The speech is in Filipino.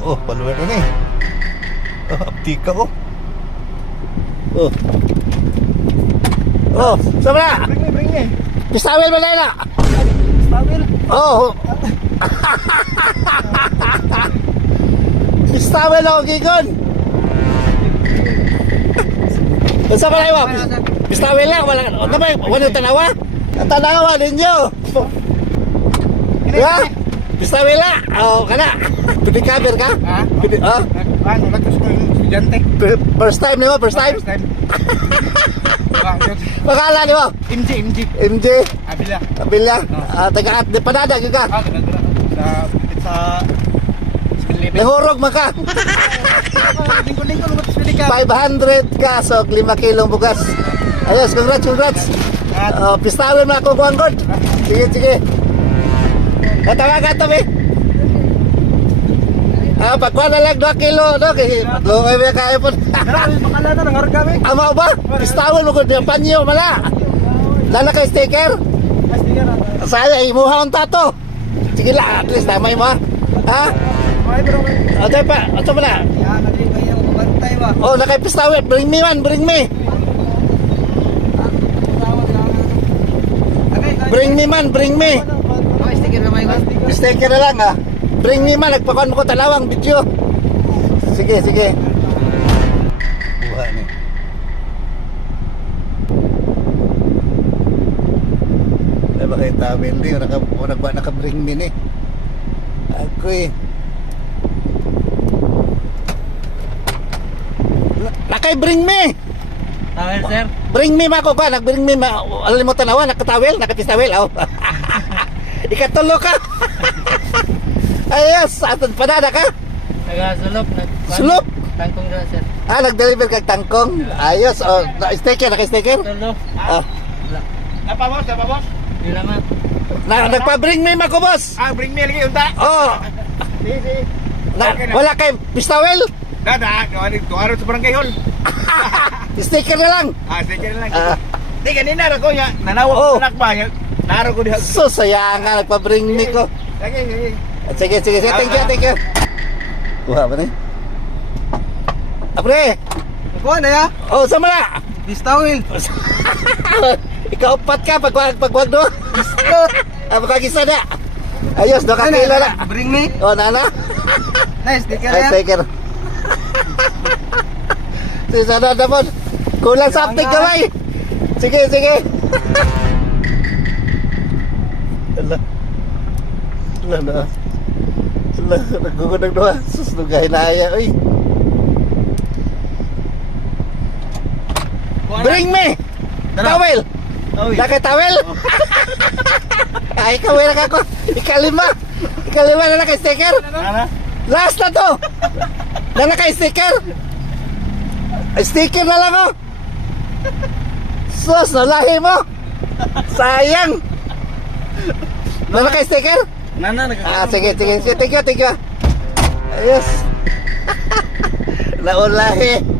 Oh, follower na eh. Oh, aptika ko. Oh. Oh, sama na. Bring me. Pistawel mo na na. Stabil. Oh. Pistawel ako, Gigon. Sama na iwa. Pistawel lang. Wala tanawa. Ang tanawa ninyo. Ha? Pistawel lang. Oh, kana. Pwede cover ka? Ha? Pwede, oh. Ano, nagkas ko yung estudyante. First time ni mo? First time? First time. Makala ni mo? MJ. MJ? Abila. Kabilya? Taga-at di panada ka? Sa Spinlip. Nahurog man ka? Lingko-lingko lumot sa Spinlip. 500 ka, so 5 kilong bugas. Ayos, congrats. Pistawin mo ako kung angkot. Sige. Natawa ka ito, eh. Pagkuha na lang 2 kilo, no? Kasi lumay mo yung kaya po. Makala na, nangarag kami. Ama ba? Pistawin mo ko, yung panyo, mala. Lala kay sticker? Saya, imuha ang tato. Sige lang, at least tamay mo, ha? Ito pa, ito mo na. Yan, naging kayo, kumantay ba? Oh, nakay-pistawin. Bring me man, bring me. Bring me man, bring me. Sticker na may Sticker na lang, ha? Bring me man, nagpakuan mo ko talawang video. Sige. Buha ni. Ay ba kayo tabel di? Naka-bring me ni. Ako eh. Nakay-bring me! Tawel, sir. Bring me mako ba? Nag-bring me alam mo tanawa, nakatawel, nakapistawel. Oh. Ikatulo ka. Ayos, atong panada ka? Taga-sulop. Sulop? Tangkong na, sir. Nag-deliver kag tangkong. Ayos, oh, sticker, naka-sticker? Tulo. Ah, Apa, boss? Di naman. nagpa-bring me mako, boss. Bring me lagi unta. Oh, Sige. wala kay pistawel? Tuwaro sa barangay hall. Sticker na lang. Sticker lang. Ah, Di kanina ko niya. Nanawag Oh. anak ba? Naro ko diha. so sayang nga, nagpa-bring me ko. Sige. Sige, thank you. Kuha ba na eh? Apre! Kuha na ya. Oh, sama na! Pistawil. Ikaw upat ka, pagwag do. Pagkagisa na. Ayos, 2 kilo na. Bring me. Oh, nana. Nice, sticker Ay, ya. sticker. Si sana naman. Kulang something kamay. Sige. Ala, naggugunag doha. Sus, nungay na aya. Uy. Bring me! Towel! Nakay towel? Ay, kawin na ako. Ikalima na naka-sticker. Last na to. Na naka-sticker. Sticker na lang oh. Sus, nalahi mo. Sayang. Na naka-sticker? Sige. Thank you. Ayos. Naulahi.